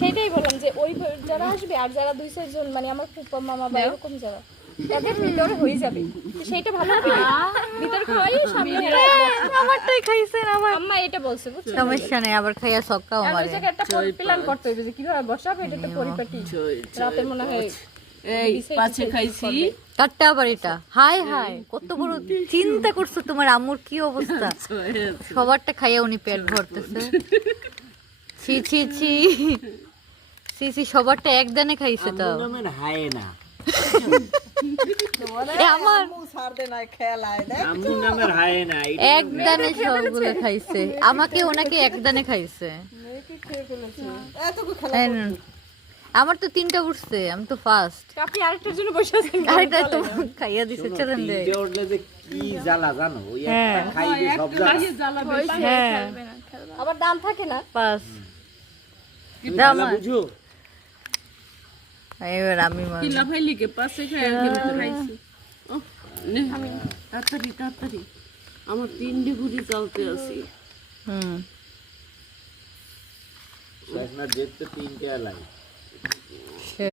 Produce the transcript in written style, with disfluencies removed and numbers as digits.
সেটাই বললাম যে ওই যারা আসবে আর যারা 2-4 জন মানে আমার ফুপা মামা বা এরকম যারা তাদের ভিতরে হয়ে যাবে সেইটা ভালো হবে ভিতরে খাওয়াই সামনে আমারটাই খাইছেন আমার আম্মা এটা বলছে বুঝছো সমস্যা নেই আবার খাইয়া সক্কা আর ওই আমারে জায়গায় একটা প্ল্যান করতে হবে যে কিভাবে বসাবে এটা তো পরিপাটি রাতে মনে হয় এই পাঁচে খাইছি কাটটা আবার এটা হাই হাই কত বড় চিন্তা করছো তোমার আম্মুর কি অবস্থা সবারটা খাইয়া উনি পেট ভরতেছে ছি ছি ছি ছি ছি সবারটা একদানে খাইছে তো হায়না আমার একদানে সবগুলো খাইছে আমাকে ওনাকে একদানে খাইছে আমার তো 3টা উঠছে আমি তো ফার্স্ট আপনি আরেকটার জন্য বসে আছেন আরেকটা তো খাইয়া দিছে চলেন দে তিনটে উঠলে যে কি জ্বালা জানো ওই একটা খাইবে সব জ্বালা হ্যাঁ আবার দাম থাকে না পাস জ্বালা বুঝো এবার আমি কি লাফাইলি কে পাঁচে খাইছি আমি তাড়াতাড়ি তাড়াতাড়ি আমার 3 ডিগ্রি চলতে আছি হুম শেষ না যেতে তিনটে লাগে